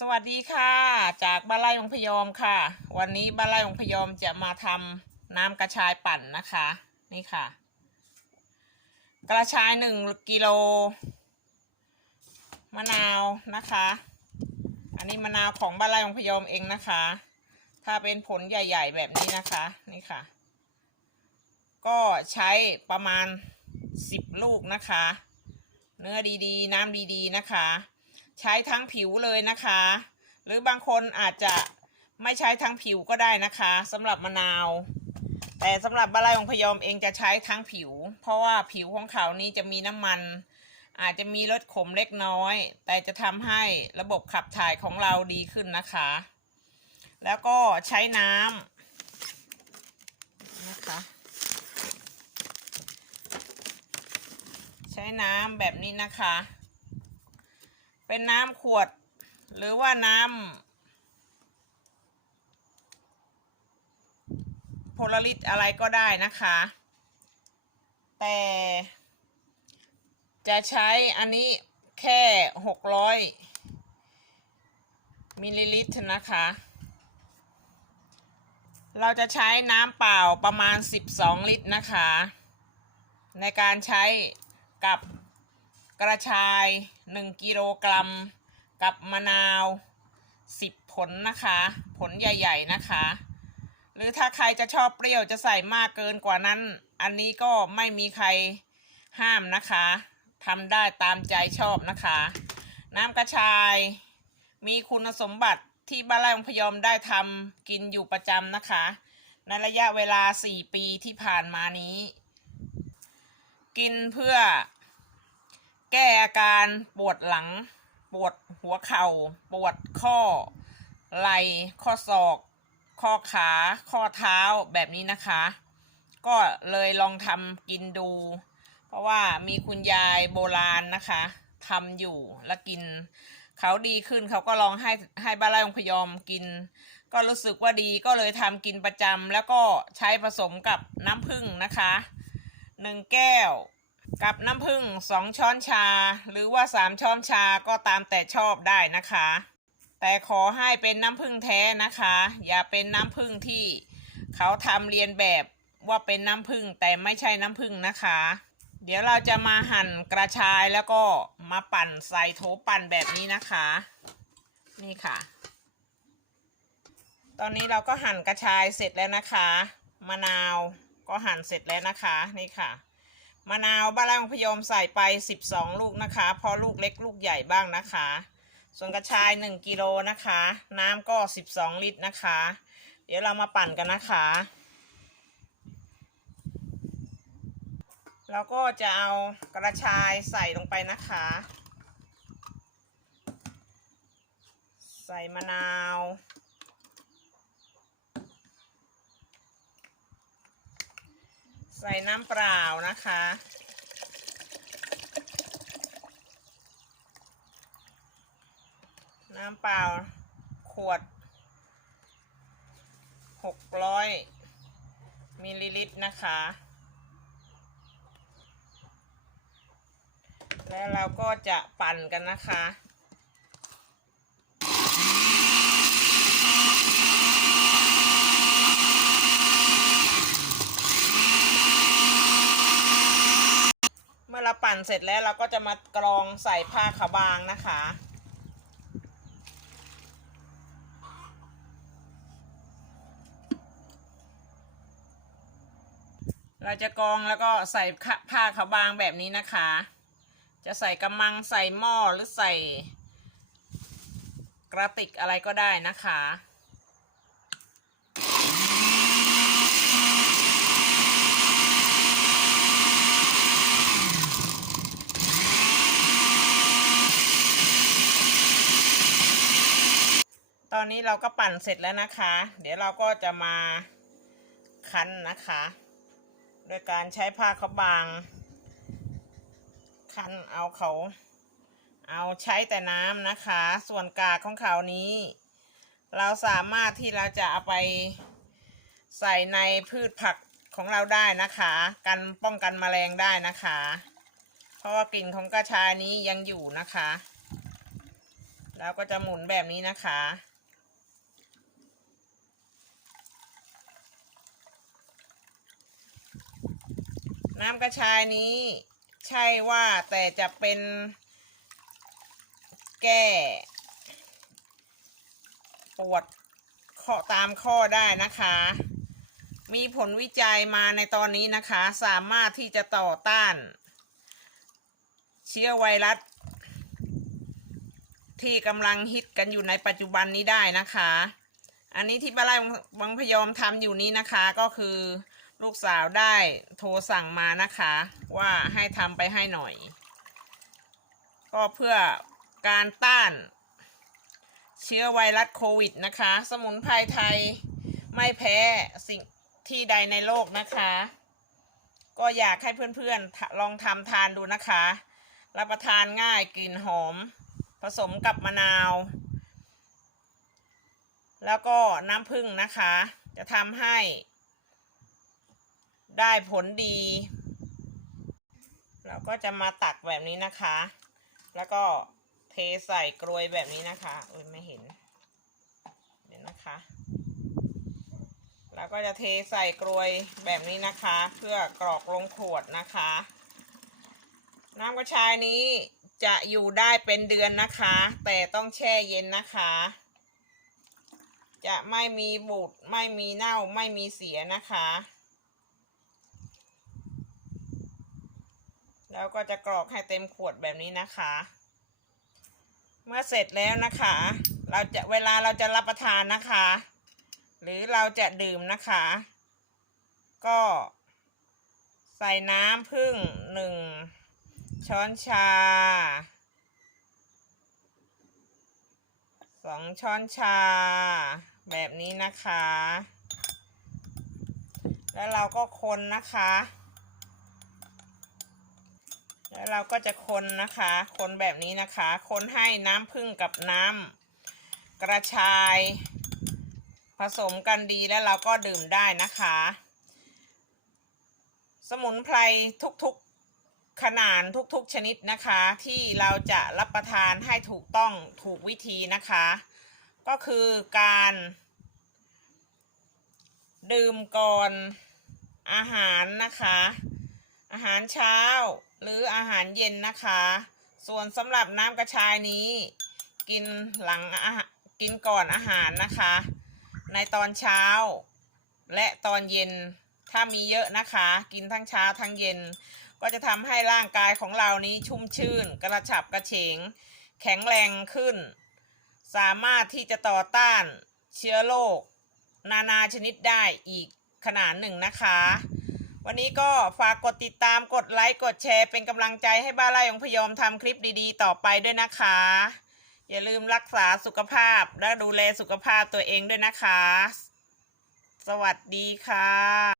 สวัสดีค่ะ จากบ้านไร่องพยอมค่ะ วันนี้บ้านไร่องพยอมจะมาทำน้ำกระชายปั่นนะคะ นี่ค่ะ กระชายหนึ่งกิโลมะนาวนะคะ อันนี้มะนาวของบ้านไร่องพยอมเองนะคะ ถ้าเป็นผลใหญ่ ๆ แบบนี้นะคะนี่ค่ะ ก็ใช้ประมาณสิบลูกนะคะ เนื้อดีๆ น้ำดีๆนะคะ ใช้ทั้งผิวเลยนะคะ หรือบางคนอาจจะไม่ใช้ทั้งผิวก็ได้นะคะสำหรับมะนาว แต่สำหรับบะไลของพยอมเองจะใช้ทั้งผิว เพราะว่าผิวของเขานี้จะมีน้ำมัน อาจจะมีรสขมเล็กน้อย แต่จะทำให้ระบบขับถ่ายของเราดีขึ้นนะคะ แล้วก็ใช้น้ำนะคะใช้น้ำแบบนี้นะคะ เป็นน้ำขวด หรือว่าน้ำโพลาริสอะไรก็ได้นะคะ แต่จะใช้อันนี้แค่หกร้อยมิลลิลิตรนะคะ เราจะใช้น้ำเปล่าประมาณ 12 ลิตรนะคะ ในการใช้กับ กระชาย 1 กิโลกรัม กับมะนาว 10 ผลนะคะ ผลใหญ่ ๆนะคะ หรือถ้าใครจะชอบเปรี้ยวจะใส่มากเกินกว่านั้น อันนี้ก็ไม่มีใครห้ามนะคะทำได้ตามใจชอบนะคะ น้ำกระชายมีคุณสมบัติที่บ้านไร่องพยอมได้ทำกินอยู่ประจำนะคะ ในระยะเวลา 4 ปีที่ผ่านมานี้ กินเพื่อ แก้อาการปวดหลัง ปวดหัวเข่า ปวดข้อ ไหล่ข้อศอก ข้อขา ข้อเท้าแบบนี้นะคะ ก็เลยลองทำกินดู เพราะว่ามีคุณยายโบราณนะคะทำอยู่แล้วกิน เขาดีขึ้นเขาก็ลองให้ให้บ้านไร่องพยอมกิน ก็รู้สึกว่าดีก็เลยทำกินประจำแล้วก็ใช้ผสมกับน้ำผึ้งนะคะหนึ่งแก้ว กับน้ำผึ้งสองช้อนชา หรือว่าสามช้อนชาก็ตามแต่ชอบได้นะคะ แต่ขอให้เป็นน้ำผึ้งแท้นะคะ อย่าเป็นน้ำผึ้งที่เขาทำเรียนแบบว่าเป็นน้ำผึ้งแต่ไม่ใช่น้ำผึ้งนะคะ เดี๋ยวเราจะมาหั่นกระชายแล้วก็มาปั่นใส่โถปั่นแบบนี้นะคะ นี่ค่ะ ตอนนี้เราก็หั่นกระชายเสร็จแล้วนะคะ มะนาวก็หั่นเสร็จแล้วนะคะ นี่ค่ะ มะนาวบ้านเราพยอมใส่ไป 12 ลูกนะคะ พอลูกเล็กลูกใหญ่บ้างนะคะ ส่วนกระชาย 1กิโลนะคะ น้ำก็ 12 ลิตรนะคะ เดี๋ยวเรามาปั่นกันนะคะ เราก็จะเอากระชายใส่ลงไปนะคะ ใส่มะนาว ใส่น้ำเปล่านะคะ น้ำเปล่า ขวดหกร้อยมิลลิลิตรนะคะ แล้วเราก็จะปั่นกันนะคะ เมื่อเรา ปั่นเสร็จแล้วเราก็จะมากรองใส่ผ้าขาวบางนะคะ เราจะกรองแล้วก็ใส่ผ้าขาวบางแบบนี้นะคะ จะใส่กำมังใส่หม้อหรือใส่กระติกอะไรก็ได้นะคะ ตอนนี้เราก็ปั่นเสร็จแล้วนะคะ เดี๋ยวเราก็จะมาคั้นนะคะ โดยการใช้ผ้าขาวบาง คั้นเอาเขา เอาใช้แต่น้ำนะคะ ส่วนกากของเขานี้ เราสามารถที่เราจะเอาไปใส่ในพืชผักของเราได้นะคะ กันป้องกันแมลงได้นะคะ เพราะว่ากลิ่นของกระชายนี้ยังอยู่นะคะ แล้วก็จะหมุนแบบนี้นะคะ น้ำกระชายนี้ ใช่ว่าแต่จะเป็นแก้ ปวดข้อตามข้อได้นะคะ มีผลวิจัยมาในตอนนี้นะคะ สามารถที่จะต่อต้าน เชื้อไวรัส ที่กำลังฮิตกันอยู่ในปัจจุบันนี้ได้นะคะ อันนี้ที่บ้านไร่วังพยอมทำอยู่นี้นะคะก็คือ ลูกสาวได้โทรสั่งมานะคะ ว่าให้ทำไปให้หน่อย ก็เพื่อการต้านเชื้อไวรัสโควิดนะคะ สมุนไพรไทยไม่แพ้สิ่งที่ใดในโลกนะคะ ก็อยากให้เพื่อนๆลองทำทานดูนะคะ รับประทานง่ายกลิ่นหอม ผสมกับมะนาว แล้วก็น้ำผึ้งนะคะ จะทำให้ ได้ผลดี เราก็จะมาตักแบบนี้นะคะ แล้วก็เทใส่กรวยแบบนี้นะคะเอ้ยไม่เห็นเดี๋ยวนะคะ แล้วก็จะเทใส่กรวยแบบนี้นะคะ เพื่อกรอกลงขวดนะคะ น้ำกระชายนี้จะอยู่ได้เป็นเดือนนะคะ แต่ต้องแช่เย็นนะคะ จะไม่มีบูดไม่มีเน่าไม่มีเสียนะคะ แล้วก็จะกรอกให้เต็มขวดแบบนี้นะคะ เมื่อเสร็จแล้วนะคะ เราจะเวลาเราจะรับประทานนะคะ หรือเราจะดื่มนะคะ ก็ใส่น้ำพึ่งหนึ่งช้อนชาสองช้อนชา แบบนี้นะคะ แล้วเราก็คนนะคะ แล้วเราก็จะคนนะคะ คนแบบนี้นะคะ คนให้น้ำผึ้งกับน้ำกระชายผสมกันดีแล้วเราก็ดื่มได้นะคะ สมุนไพรทุกๆขนาดทุกๆชนิดนะคะ ที่เราจะรับประทานให้ถูกต้องถูกวิธีนะคะ ก็คือการ ดื่มก่อนอาหารนะคะ อาหารเช้าหรืออาหารเย็นนะคะ ส่วนสำหรับน้ำกระชายนี้ กินหลังอาหารกินก่อนอาหารนะคะ ในตอนเช้า และตอนเย็นถ้ามีเยอะนะคะ กินทั้งเช้าทั้งเย็น ก็จะทำให้ร่างกายของเรานี้ชุ่มชื่น กระฉับกระเฉง แข็งแรงขึ้น สามารถที่จะต่อต้านเชื้อโรคนานาชนิดได้อีกขนาดหนึ่งนะคะ วันนี้ก็ฝากกดติดตามกดไลค์กดแชร์เป็นกำลังใจให้บ้านไร่ของพยอมทำคลิปดีๆ ต่อไปด้วยนะคะ อย่าลืมรักษาสุขภาพและดูแลสุขภาพตัวเองด้วยนะคะ สวัสดีค่ะ